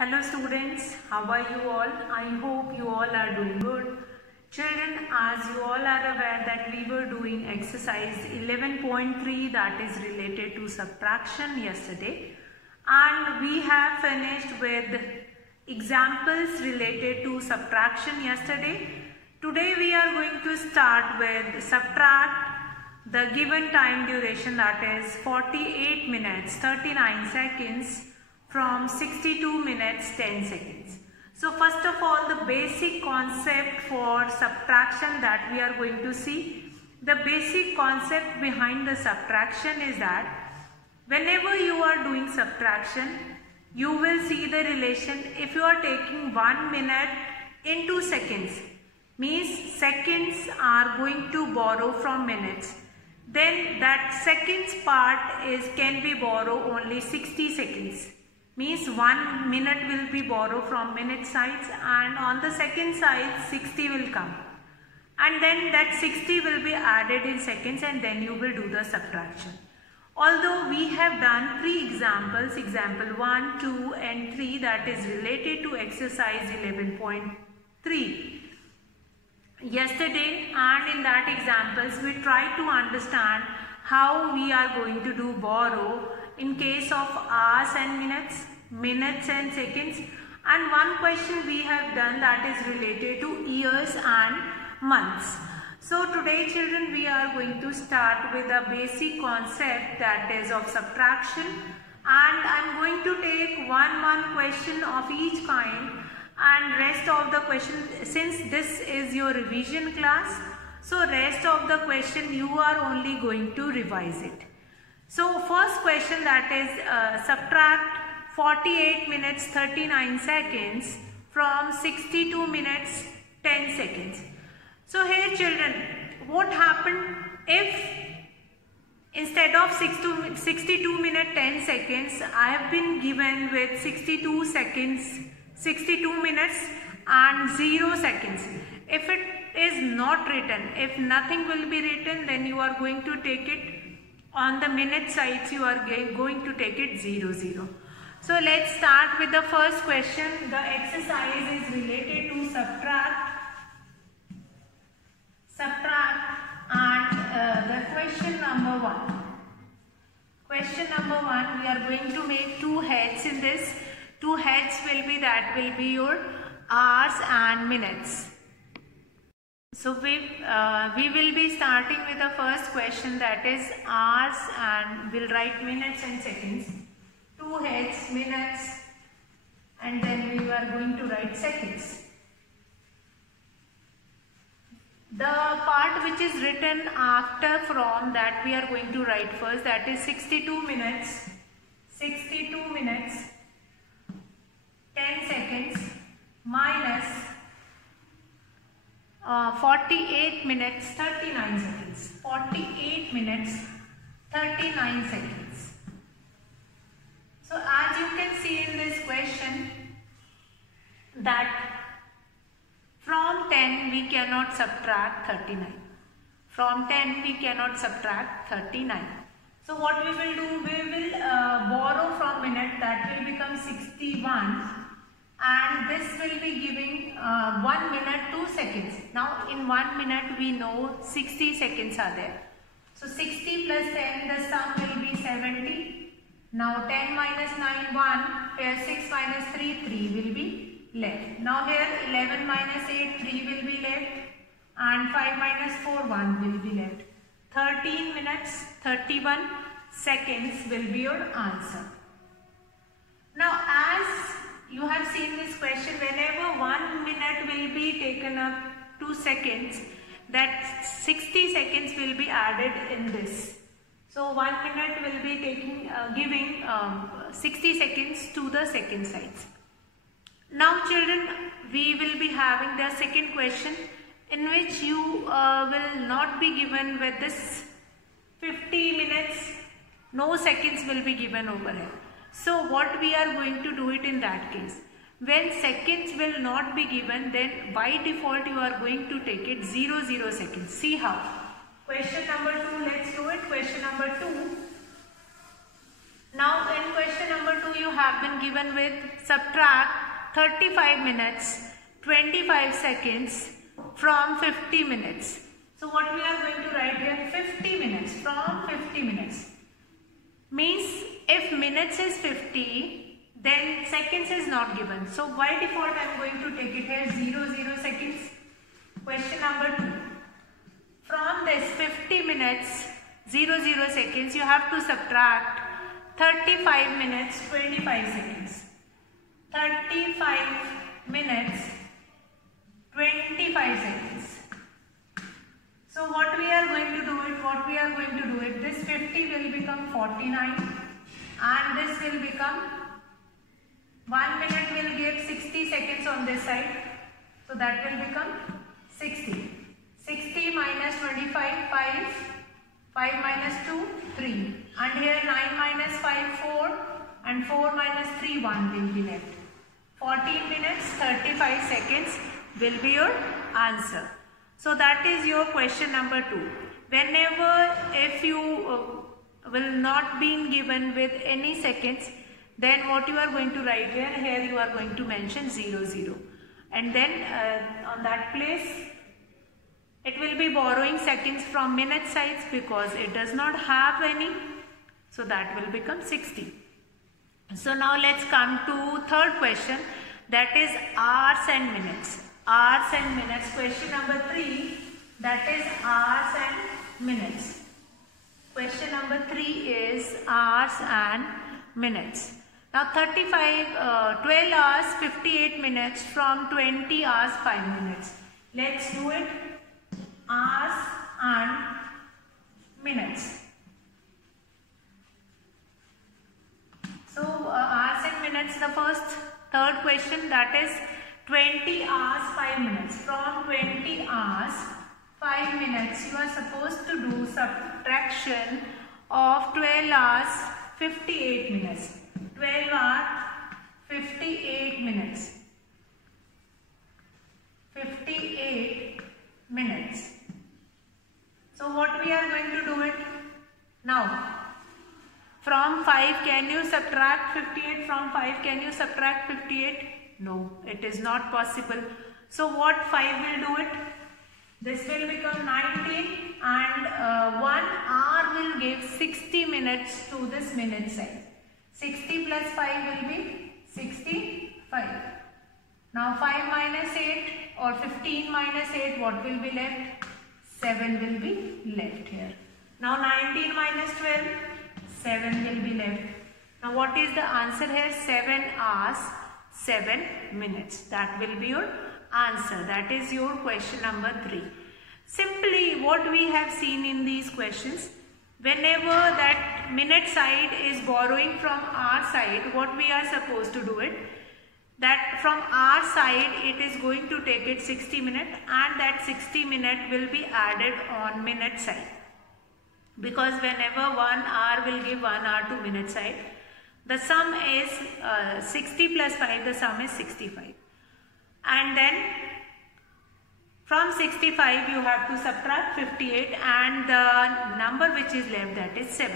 Hello students, how are you all? I hope you all are doing good. Children, as you all are aware that we were doing exercise 11.3 that is related to subtraction yesterday, and we have finished with examples related to subtraction yesterday. Today we are going to start with subtract the given time duration, that is 48 minutes 39 seconds from 62 minutes 10 seconds. So first of all, the basic concept for subtraction that we are going to see. The basic concept behind the subtraction is that whenever you are doing subtraction, you will see the relation. If you are taking 1 minute into seconds, means seconds are going to borrow from minutes, then that seconds part can be borrow only 60 seconds. Means 1 minute will be borrowed from minute sides, and on the second side 60 will come, and then that 60 will be added in seconds, and then you will do the subtraction. Although we have done 3 examples, example 1, 2 and 3, that is related to exercise 11.3 yesterday, and in that examples we try to understand how we are going to do borrow in case of hours and minutes, minutes and seconds, and one question we have done that is related to years and months. So today children, we are going to start with a basic concept that is of subtraction, and I am going to take one question of each kind, and rest of the question, since this is your revision class, so rest of the question you are only going to revise it. So first question, that is subtract 48 minutes 39 seconds from 62 minutes 10 seconds. So here children, what happened if instead of 62 minutes 10 seconds, I have been given with 62 seconds, 62 minutes and 0 seconds. If it is not written, if nothing will be written, then you are going to take it on the minute sides, you are going to take it 0, 0. So let's start with the first question. The exercise is related to subtract, and the question number 1. Question number 1, we are going to make 2 heads in this. 2 heads will be your hours and minutes. So we will be starting with the first question, that is hours, and we'll write minutes and seconds. 2 heads, minutes, and then we are going to write seconds. The part which is written after from that we are going to write first, that is 62 minutes 10 seconds minus 48 minutes 39 seconds. 48 minutes 39 seconds. So as you can see in this question, that from 10 we cannot subtract 39. From 10 we cannot subtract 39. So what we will do, we will borrow from minute, that will become 61, and this will be giving 1 minute 2 seconds. Now in 1 minute we know 60 seconds are there. So 60 plus 10, the sum will be 70. Now 10 minus 9, 1, here 6 minus 3, 3 will be left. Now here 11 minus 8, 3 will be left, and 5 minus 4, 1 will be left. 13 minutes 31 seconds will be your answer. Now as you have seen this question, whenever 1 minute will be taken up 2 seconds, that 60 seconds will be added in this. So 1 minute will be giving 60 seconds to the second sides. Now children, we will be having the second question, in which you will not be given with this 50 minutes, no seconds will be given over here. So what we are going to do it in that case, when seconds will not be given, then by default you are going to take it 0, 0 seconds. See how. Question number 2, let's do it. Question number 2. Now in question number 2 you have been given with subtract 35 minutes 25 seconds from 50 minutes. So what we are going to write here, 50 minutes from 50 minutes. Means if minutes is 50, then seconds is not given. So by default I am going to take it here 0 seconds. Question number 2. From this 50 minutes 0 seconds you have to subtract 35 minutes 25 seconds. 35 minutes 25 seconds. So what we are going to do it, this 50 will become 49 and this will become 1 minute will give 60 seconds on this side. So that will become 60. 60 minus 25, 5. 5 minus 2, 3. And here 9 minus 5, 4. And 4 minus 3, 1 will be left. 14 minutes, 35 seconds will be your answer. So that is your question number 2. Whenever if you will not be given with any seconds, then what you are going to write here you are going to mention 0. And then on that place, it will be borrowing seconds from minute sides because it does not have any. So that will become 60. So now let's come to third question, that is hours and minutes. Hours and minutes. Question number 3, that is hours and minutes. Question number 3 is hours and minutes. Now 12 hours 58 minutes from 20 hours 5 minutes. Let's do it. Hours and minutes. So hours and minutes, the third question, that is 20 hours 5 minutes. From 20 hours 5 minutes you are supposed to do subtraction of 12 hours 58 minutes. 12 hours 58 minutes. 58 minutes. So what we are going to do it now? From 5 can you subtract 58? From 5 can you subtract 58? No, it is not possible. So what 5 will do it? This will become 19 and 1 hour will give 60 minutes to this minute side. 60 plus 5 will be 65. Now 5 minus 8 or 15 minus 8, what will be left? 7 will be left here. Now 19 minus 12, 7 will be left. Now what is the answer here? 7 hours, 7 minutes. That will be your answer. That is your question number 3. Simply what we have seen in these questions, whenever that minute side is borrowing from our side, what we are supposed to do it? That from our side it is going to take it 60 minutes and that 60 minute will be added on minute side. Because whenever 1 hour will give 1 hour to minute side, the sum is 60 plus 5, the sum is 65. And then from 65 you have to subtract 58 and the number which is left, that is 7.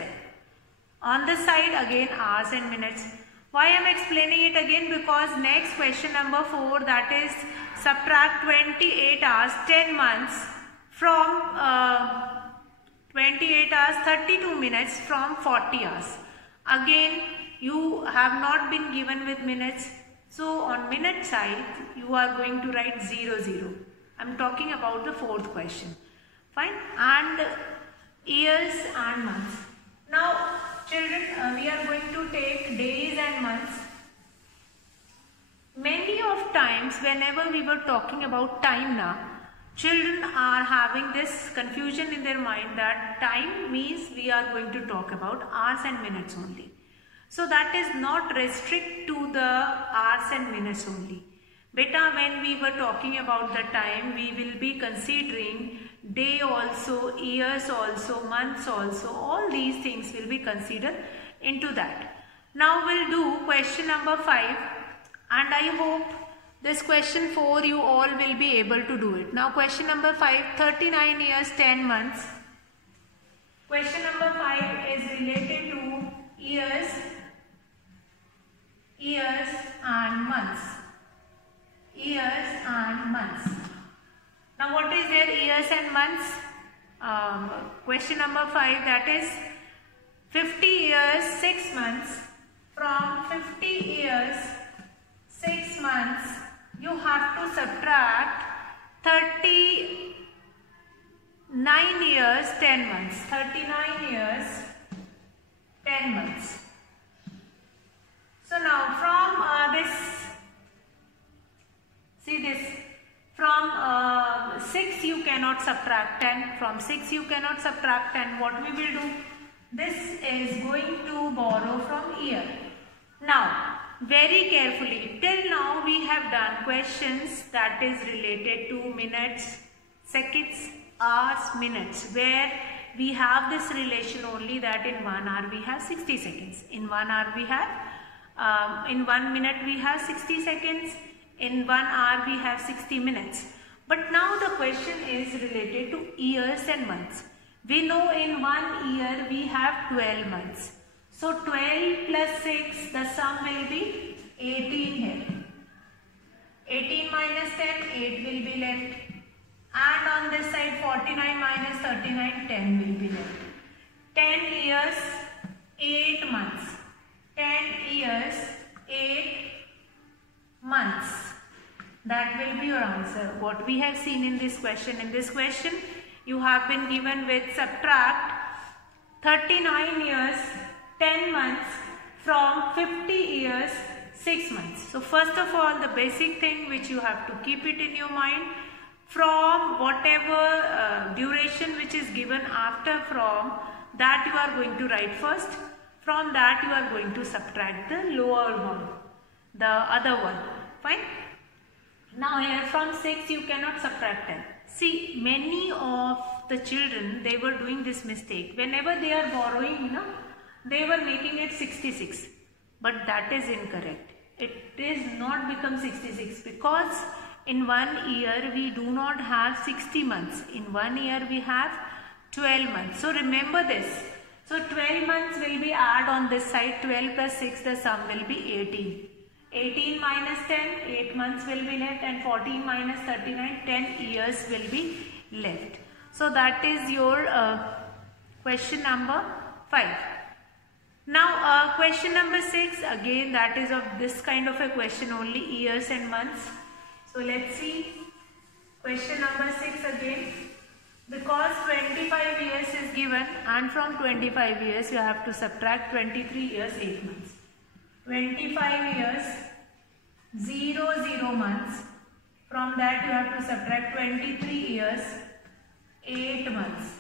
On the side again hours and minutes. Why I am explaining it again? Because next question number 4, that is subtract 28 hours 10 months from 28 hours 32 minutes from 40 hours. Again you have not been given with minutes. So on minute side you are going to write 0. I am talking about the fourth question. Fine. And years and months. Now children, we are going to take days and months. Many of times whenever we were talking about time now, children are having this confusion in their mind that time means we are going to talk about hours and minutes only. So that is not restrict to the hours and minutes only. Beta, when we were talking about the time, we will be considering day also, years also, months also, all these things will be considered into that. Now we'll do question number 5 and I hope this question 4 you all will be able to do it. Now question number 5, 39 years 10 months. Question number 5 is related to years and months. Years and months. Now what is their years and months? Question number 5, that is 50 years 6 months. From 50 years 6 months you have to subtract 39 years 10 months. 39 years 10 months. So now from from 6 you cannot subtract 10. From 6 you cannot subtract 10. What we will do? This is going to borrow from year. Now very carefully, till now we have done questions that is related to minutes, seconds, hours, minutes, where we have this relation only that in 1 hour we have 60 seconds. In 1 hour we have, in 1 minute we have 60 seconds. In 1 hour we have 60 minutes. But now the question is related to years and months. We know in 1 year we have 12 months. So 12 plus 6, the sum will be 18 here. 18 minus 10, 8 will be left. And on this side 49 minus 39, 10 will be left. 10 years, 8 months. 10 years, 8 months. That will be your answer. What we have seen in this question. In this question, you have been given with subtract 39 years, 10 months from 50 years, 6 months. So first of all, the basic thing which you have to keep it in your mind, from whatever duration which is given after from, that you are going to write first. From that you are going to subtract the lower one, the other one. Fine. Now here from 6 you cannot subtract 10. See, many of the children, they were doing this mistake. Whenever they are borrowing, they were making it 66. But that is incorrect. It is not become 66 because in 1 year we do not have 60 months. In 1 year we have 12 months. So remember this. So 12 months will be add on this side. 12 plus 6, the sum will be 18. 18 minus 10, 8 months will be left, and 14 minus 39, 10 years will be left. So that is your question number 5. Now question number 6, again that is of this kind of a question only, years and months. So let's see question number 6 again. Because 25 years is given and from 25 years you have to subtract 23 years 8 months. 25 years 0 months, from that you have to subtract 23 years 8 months.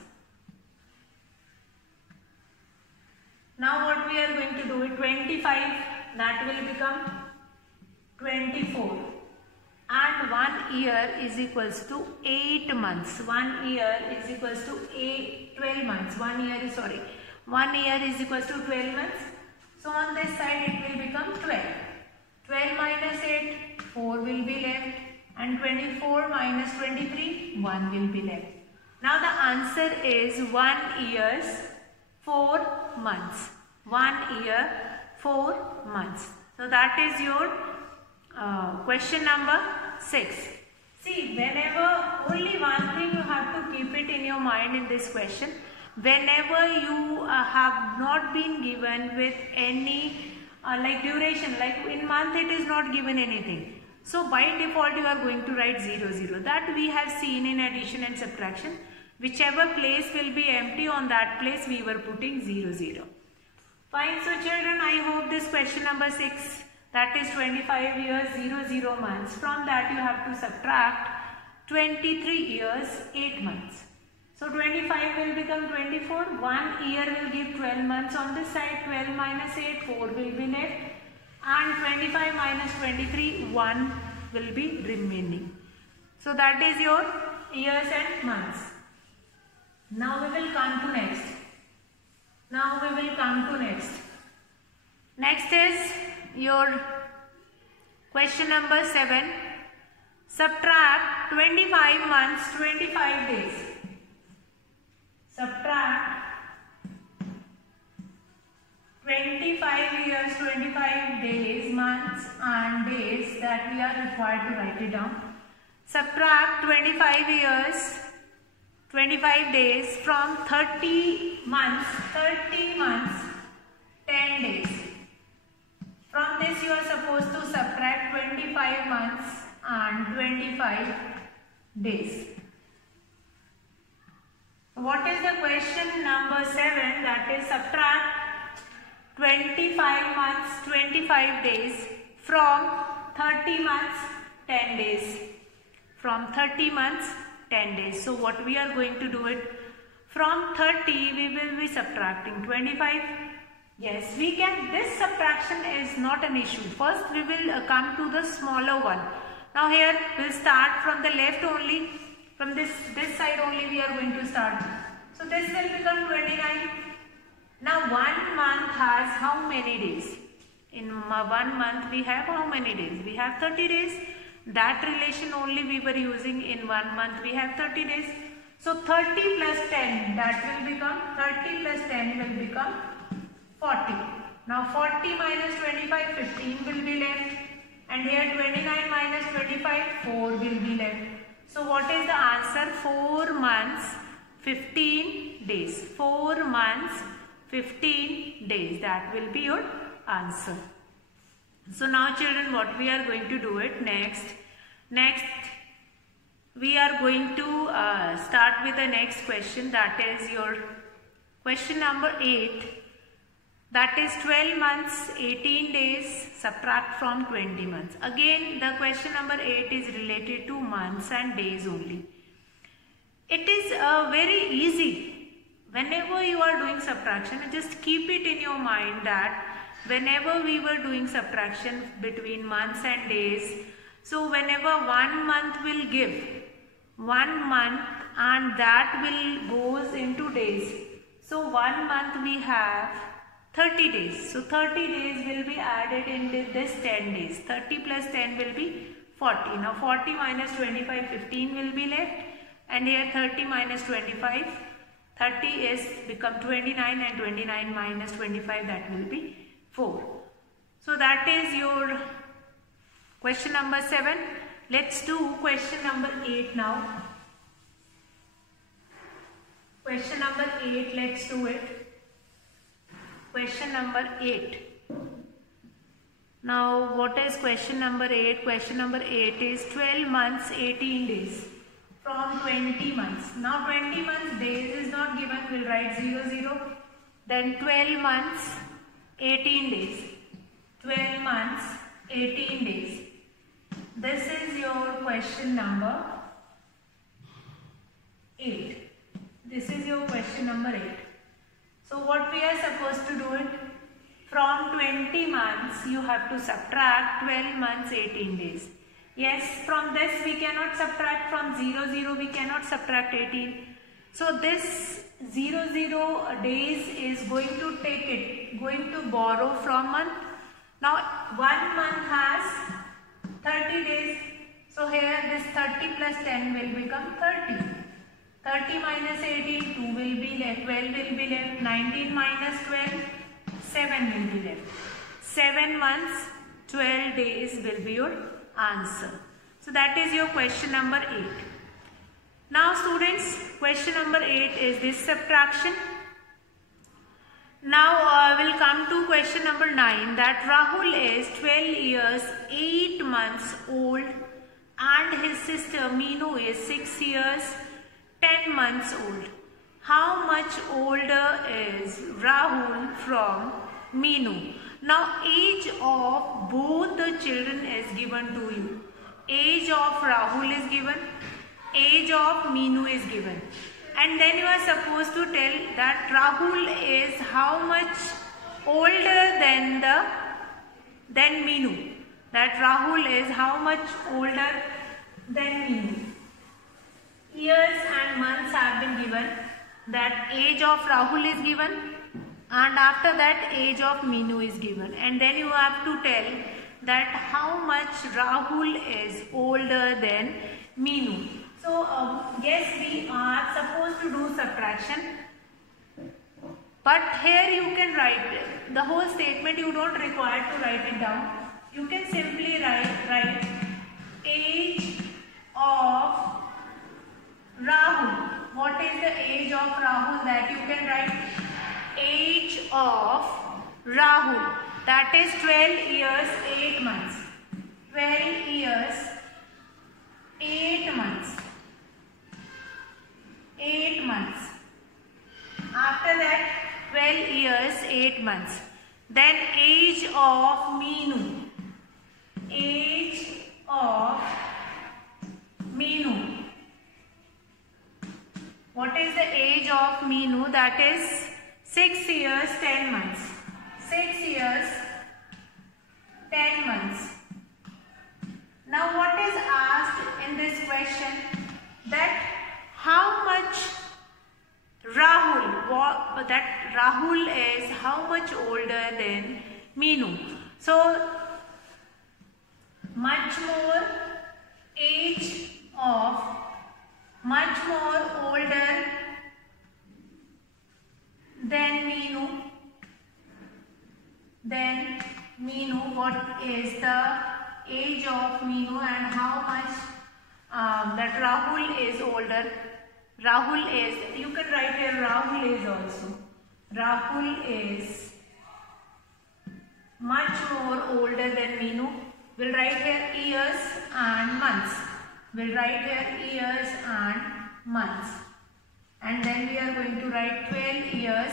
Now what we are going to do is 25, that will become 24, and 1 year is equals to 8 months. 1 year is equals to 12 months. 1 year is equals to 12 months. So on this side it will become 12. 12 minus 8, 4 will be left, and 24 minus 23, 1 will be left. Now the answer is 1 year 4 months. 1 year 4 months. So that is your question number 6. See, whenever, only one thing you have to keep it in your mind in this question. Whenever you have not been given with any like duration, like in month it is not given anything. So by default you are going to write 0, 0. That we have seen in addition and subtraction. Whichever place will be empty, on that place we were putting 0, 0. Fine. So children, I hope this question number 6, that is 25 years 0 months. From that you have to subtract 23 years 8 months. So 25 will become 24. 1 year will give 12 months on this side. 12 minus 8, 4 will be left. And 25 minus 23, 1 will be remaining. So that is your years and months. Now we will come to next. Next is your question number 7. Subtract 25 months, 25 days. Subtract 25 years, 25 days, months and days that we are required to write it down. Subtract 25 years, 25 days from 30 months, 10 days. From this you are supposed to subtract 25 months and 25 days. What is the question number 7? That is subtract 25 months, 25 days from 30 months, 10 days. From 30 months, 10 days. So what we are going to do it? From 30 we will be subtracting 25. Yes, we can. This subtraction is not an issue. First we will come to the smaller one. Now here we will start from the left only. From this side only we are going to start. So this will become 29. Now 1 month has how many days? In 1 month we have how many days? We have 30 days. That relation only we were using. In 1 month we have 30 days. So 30 plus 10, that will become 30 plus 10 will become 40. Now 40 minus 25, 15 will be left. And here 29 minus 25, 4 will be left. So what is the answer? 4 months, 15 days. 4 months, 15 days. That will be your answer. So now children, what we are going to do it next we are going to start with the next question. That is your question number 8. That is 12 months, 18 days, subtract from 20 months. Again, the question number 8 is related to months and days only. It is very easy. Whenever you are doing subtraction, just keep it in your mind that whenever we were doing subtraction between months and days, so whenever 1 month will give 1 month and that will goes into days. So 1 month we have 30 days. So 30 days will be added into this 10 days. 30 plus 10 will be 40. Now 40 minus 25, 15 will be left. And here 30 minus 25, 30 is become 29 and 29 minus 25, that will be 4. So that is your question number 7. Let's do question number 8 now. Question number 8, let's do it. Question number 8. Now what is question number 8? Question number 8 is 12 months, 18 days from 20 months. Now 20 months days is not given, we'll write 0, 0. Then 12 months, 18 days. 12 months, 18 days. This is your question number 8. This is your question number 8. So what we are supposed to do it? From 20 months you have to subtract 12 months, 18 days. Yes, from this we cannot subtract, from 0, 0 we cannot subtract 18. So this 0, 0 days is going to borrow from month. Now 1 month has 30 days. So here this 30 plus 10 will become 30. 30 minus 18, 2 will be left, 12 will be left, 19 minus 12, 7 will be left. 7 months, 12 days will be your answer. So that is your question number 8. Now students, question number 8 is this subtraction. Now we'll come to question number 9, that Rahul is 12 years, 8 months old and his sister Meenu is 6 years, 10 months old. How much older is Rahul from Meenu? Now age of both the children is given to you. Age of Rahul is given, age of Meenu is given. And then you are supposed to tell that Rahul is how much older than Meenu. That Rahul is how much older than Meenu. Years and months have been given. That age of Rahul is given and after that age of Meenu is given. And then you have to tell that how much Rahul is older than Meenu. So yes, we are supposed to do subtraction. But here you can write the whole statement. You don't require to write it down. You can simply write age of Rahul. What is the age of Rahul? That you can write age of Rahul. That is 12 years 8 months. 12 years 8 months. 8 months. After that 12 years 8 months. Then age of Meenu. Age of Meenu. What is the age of Meenu? That is 6 years 10 months. 6 years 10 months. Now what is asked in this question, that how much Rahul, that Rahul is how much older than Meenu. So much more age of, much more older than Meenu. Then Meenu, what is the age of Meenu and how much that Rahul is older. Rahul is, you can write here Rahul is also. Rahul is much more older than Meenu. We'll write here years and months. We'll write here years and months. And then we are going to write 12 years,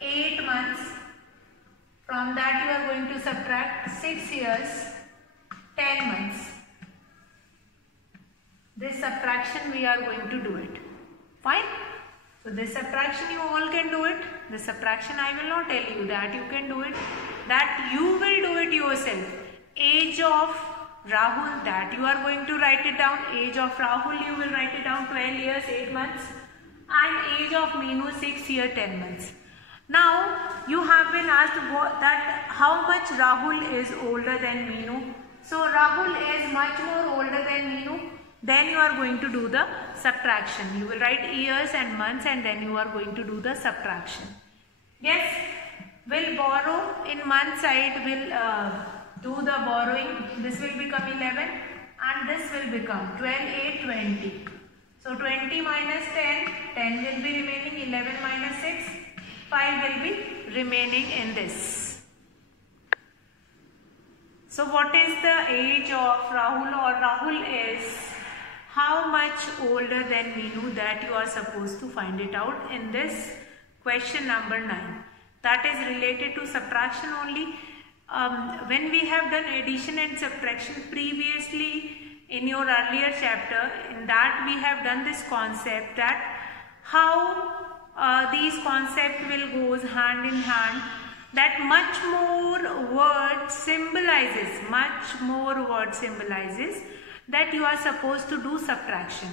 8 months. From that you are going to subtract 6 years, 10 months. This subtraction we are going to do it. Fine? So this subtraction you all can do it. This subtraction I will not tell you that you can do it. That you will do it yourself. Age of Rahul, that you are going to write it down. Age of Rahul you will write it down 12 years 8 months. And age of Meenu 6 years 10 months. Now you have been asked that how much Rahul is older than Meenu. So Rahul is much more older than Meenu. Then you are going to do the subtraction. You will write years and months and then you are going to do the subtraction. Yes, we'll borrow in month side, we'll do the borrowing. This will become 11 and this will become 12, 8, 20. So 20 minus 10, 10 will be remaining, 11 minus 6, 5 will be remaining in this. So what is the age of Rahul, or Rahul is how much older than Meenu, that you are supposed to find it out in this question number 9. That is related to subtraction only. When we have done addition and subtraction previously in your earlier chapter, in that we have done this concept that how these concept will goes hand in hand, that much more word symbolizes, that you are supposed to do subtraction.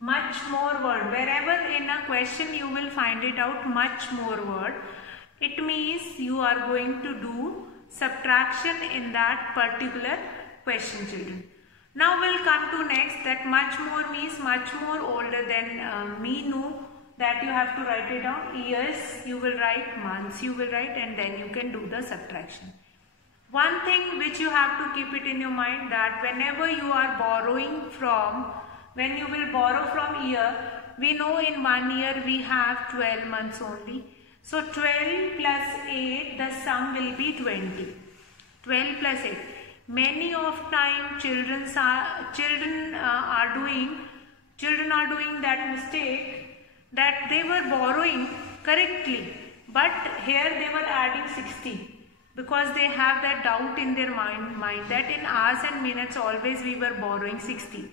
Much more word, wherever in a question you will find it out much more word, it means you are going to do subtraction in that particular question, children. Now we'll come to next, that much more means much more older than Meenu, that you have to write it down. Years you will write, months you will write, and then you can do the subtraction. One thing which you have to keep it in your mind, that whenever you are borrowing from, when you will borrow from year, we know in 1 year we have 12 months only. So 12 plus 8, the sum will be 20. 12 plus 8. Many of time children are doing that mistake, that they were borrowing correctly, but here they were adding 60. Because they have that doubt in their mind that in hours and minutes always we were borrowing 60.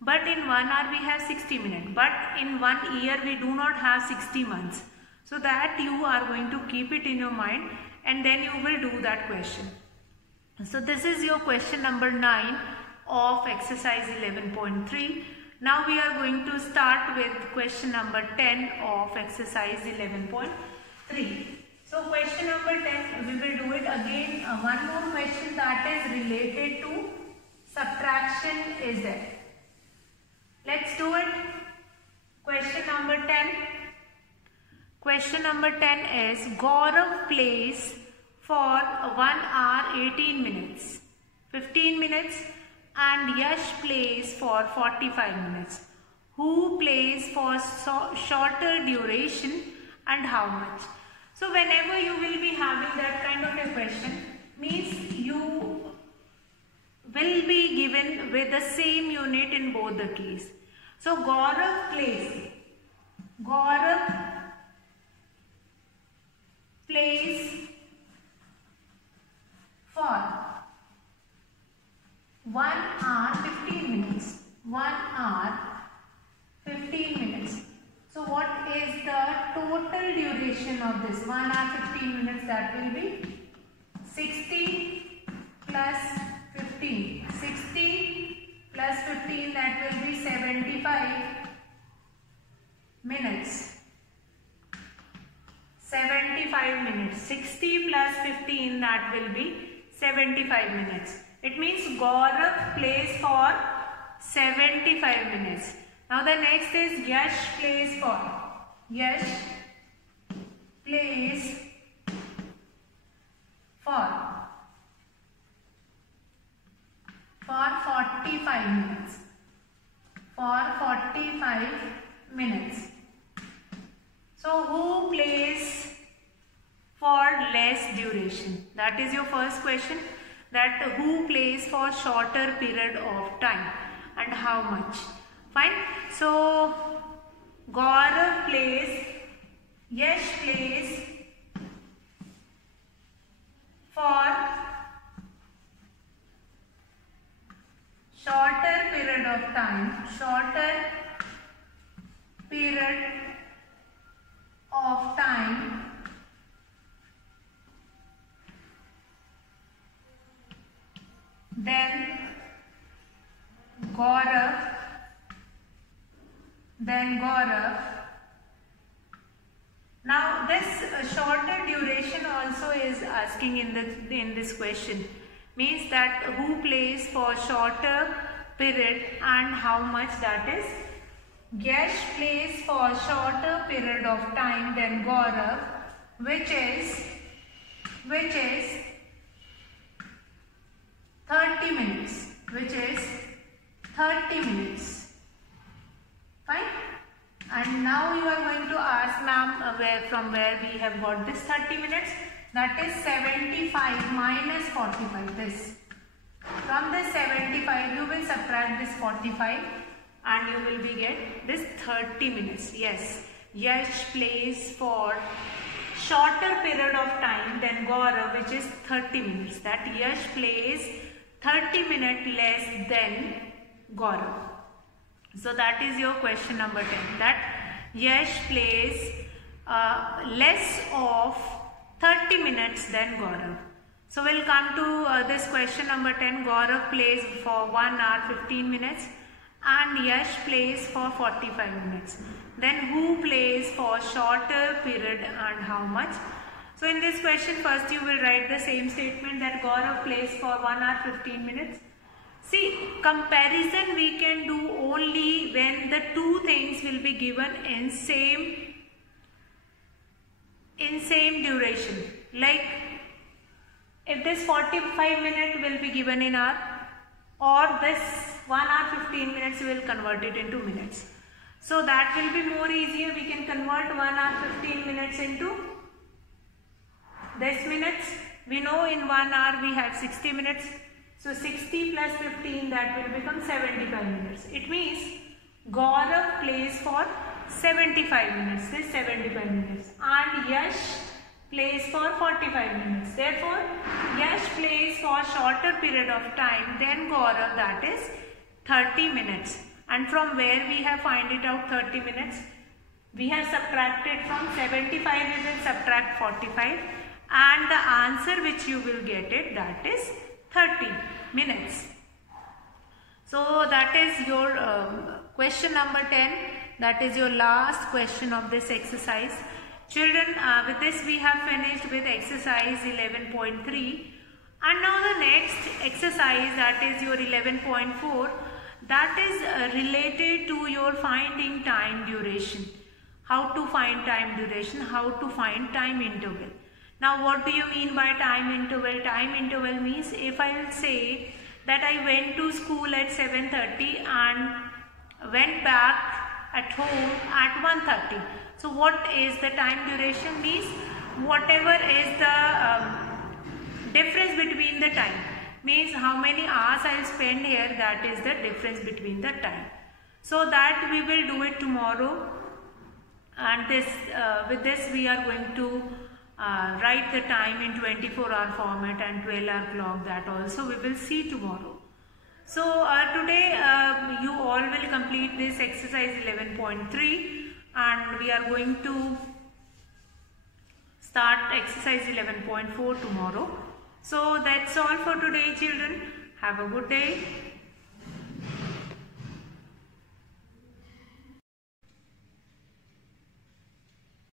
But in 1 hour we have 60 minutes. But in 1 year we do not have 60 months. So that you are going to keep it in your mind and then you will do that question. So this is your question number 9 of exercise 11.3. Now we are going to start with question number 10 of exercise 11.3. So question number 10, we will do it again. One more question that is related to subtraction is there. Let's do it. Question number 10. Question number 10 is Gaurav plays for 1 hour 18 minutes, 15 minutes and Yash plays for 45 minutes. Who plays for shorter duration and how much? So whenever you will be having that kind of a question, means you will be given with the same unit in both the case. So Gaurav plays for 1 hour 15 minutes. 1 hour 15 minutes. So what is the total duration of this 1 hour 15 minutes? That will be 60 plus 15. 60 plus 15, that will be 75 minutes. 75 minutes. 60 plus 15, that will be 75 minutes. It means Gaurav plays for 75 minutes. Now the next is Yash plays for 45 minutes. For 45 minutes. So who plays for less duration? That is your first question. That who plays for shorter period of time and how much? Fine. So Gaurav plays, Yash plays for shorter period of time, then Gaurav. Now this shorter duration also is asking in this question, means that who plays for shorter period and how much, that is Yash plays for shorter period of time than Gaurav, which is 30 minutes, fine. And now you are going to ask, ma'am, from where we have got this 30 minutes? That is 75 minus 45. This. From this 75, you will subtract this 45 and you will be get this 30 minutes. Yes, Yash plays for shorter period of time than Gaurav, which is 30 minutes. That Yash plays 30 minutes less than Gaurav. So that is your question number 10. That Yash plays less of 30 minutes than Gaurav. So we'll come to this question number 10. Gaurav plays for 1 hour 15 minutes and Yash plays for 45 minutes. Then who plays for shorter period and how much? So in this question, first you will write the same statement that Gaurav plays for 1 hour 15 minutes. See, comparison we can do only when the two things will be given in same duration. Like if this 45 minutes will be given in hour, or this 1 hour 15 minutes we will convert it into minutes. So that will be more easier. We can convert 1 hour 15 minutes into this minutes. We know in 1 hour we have 60 minutes. So 60 plus 15, that will become 75 minutes. It means Gaurav plays for 75 minutes. This 75 minutes. And Yash plays for 45 minutes. Therefore, Yash plays for shorter period of time than Gaurav, that is 30 minutes. And from where we have find it out 30 minutes? We have subtracted from 75, we will subtract 45. And the answer which you will get it, that is 30 minutes. So that is your question number 10. That is your last question of this exercise. Children, with this we have finished with exercise 11.3. And now the next exercise, that is your 11.4. That is related to your finding time duration. how to find time duration, how to find time interval. Now what do you mean by time interval? Time interval means if I will say that I went to school at 7:30 and went back at home at 1:30. So what is the time duration? Means whatever is the difference between the time. Means how many hours I will spend here, that is the difference between the time. So that we will do it tomorrow, and this with this we are going to write the time in 24-hour format and 12-hour clock. That also we will see tomorrow. So today you all will complete this exercise 11.3, and we are going to start exercise 11.4 tomorrow. So that's all for today, children. Have a good day.